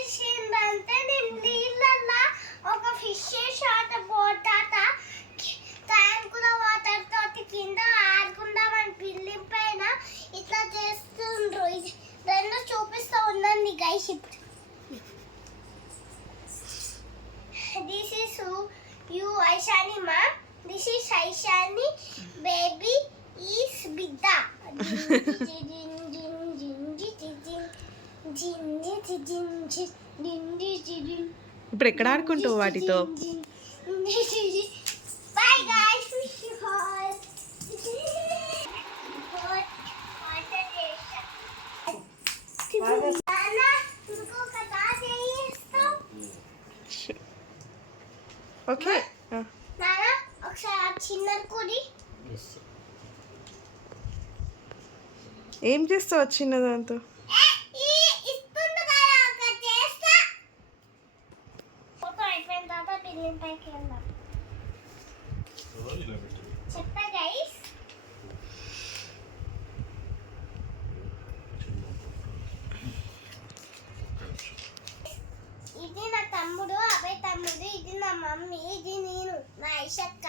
చేసిందంటే నేను నీళ్ళల్లో ఒక ఫిష్ షాట్ పోతాట ట్యాంకుల వాటర్ తోటి కింద ఆడుకుందామని పిల్లి పైన ఇట్లా చేస్తుండ్రు. రెండు చూపిస్తూ ఉందండి గైస్ ఇప్పుడు దిస్ ఇస్ యు ఐషాని మా this is Aishani baby is బిడ్డ ఇప్పుడు ఎక్కడ ఆడుకుంటావు వాటితో. ఓకే. ఏం చేస్తావు చిన్న దాంతో ఐషక్క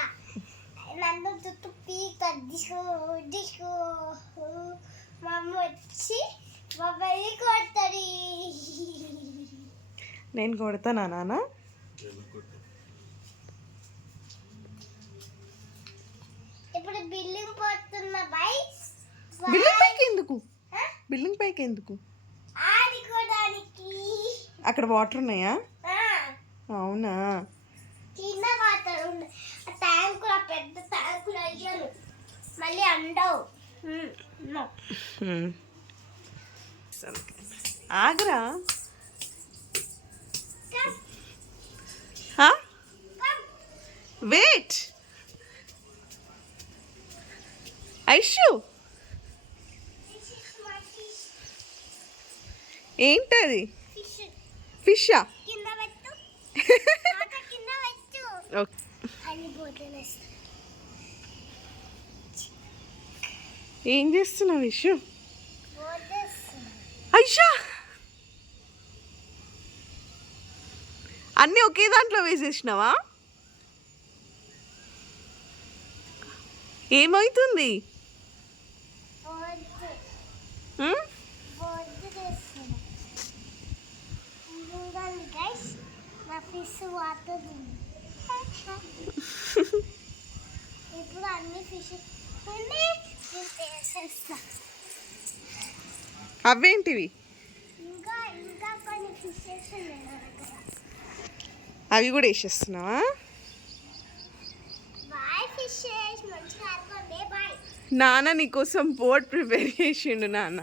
నన్ను జుట్టు పీక దిశు దిశు మా అమ్మ వచ్చి బాబాయ్ కొడతాడు నేను కొడతానా నాన్న. ఇప్పుడు బిల్డింగ్ పోతున్న బైక్స్ బిల్డింగ్ పైకి ఎందుకు? బిల్డింగ్ పైకి ఎందుకు? ఆడుకోవడానికి అక్కడ వాటర్ ఉన్నాయా? అవునా? చిన్న వాటర్ ఉంది ఆ ట్యాంకులు ఆ పెద్ద ట్యాంకులు అయ్యాను మళ్ళీ అండవు. ఆగరా. వెయిట్ ఐషు. ఏంటది. ఫిషా ఏం చేస్తున్నావు ఇషు బోధేస్తా ఐషా అన్నీ ఒకే దాంట్లో వేసేసినావా? ఏమవుతుంది నా ఫిష్ వాటర్ ఇప్పుడు అన్ని ఫిష్ అవేంటివి అవి కూడా వేసేస్తున్నావా? నాన్న నీకోసం బోర్డ్ ప్రిపేర్ చేసిండు నాన్న.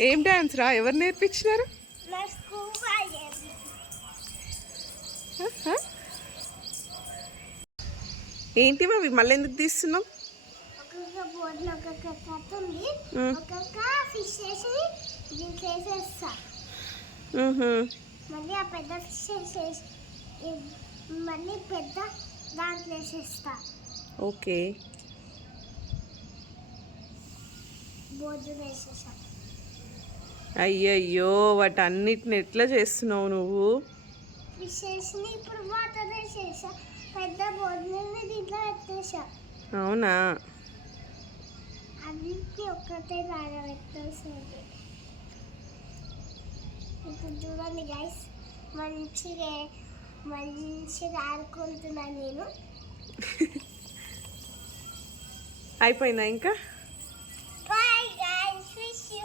ఏం డాన్స్ రా? ఎవరు నేర్పించినారు? ఏంటి అవి మళ్ళీ ఎందుకు తీస్తున్నాం ఒక్కొక్క బోర్డు ఒక్కొక్క కథ ఉంది. మ్మ్. ఒక్కొక్క ఫిషెస్ దీంట్లో వేసేస్తా మ్హూ. మళ్ళీ ఆ పెద్ద ఫిషెస్ మళ్ళీ పెద్ద దాంట్లో వేసేస్తా ఓకే. బోర్డు వేసేసా. అయ్యయ్యో వాటన్నిటిని ఎట్లా చేస్తున్నావు నువ్వు? ఇప్పుడు వాటర్ పెద్ద బోర్డుని దీంట్లో పెట్టేసా. అవునా? అన్నింటినీ ఒక్కటే బాగా పెట్టేసేది. ఇప్పుడు చూడండి గైస్ మంచిగా మంచిగా ఆడుకుంటున్నా నేను. అయిపోయిందా ఇంకా? బాయ్ గైస్ విష్ యూ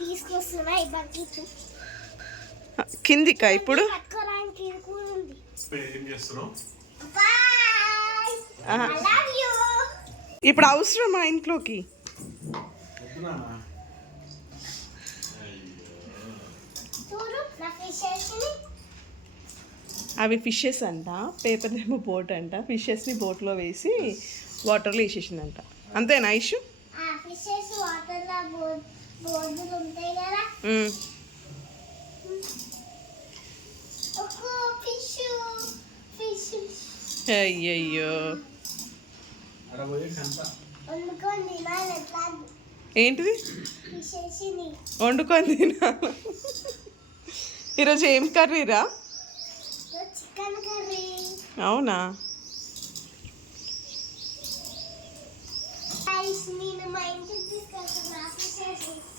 తీసుకొస్తున్నా ఈ బకెట్. కిందికా ఇప్పుడు? ఇప్పుడు అవసరమా ఇంట్లోకి వద్దు నాన్న చూడు నా ఫిష్ చేసి అవి ఫిషెస్ అంట పేపర్ ఏమో బోట్ అంట ఫిషెస్ని బోట్లో వేసి వాటర్లో వేసేసిందంట. అంతేనా ఇష్యూ? అయ్యయ్యో. ఏంటిది? వండుకొని తినాలి. ఈరోజు ఏం కర్రీరా? అవునా? నేను మా ఇంటికి తీసుకెళ్తాను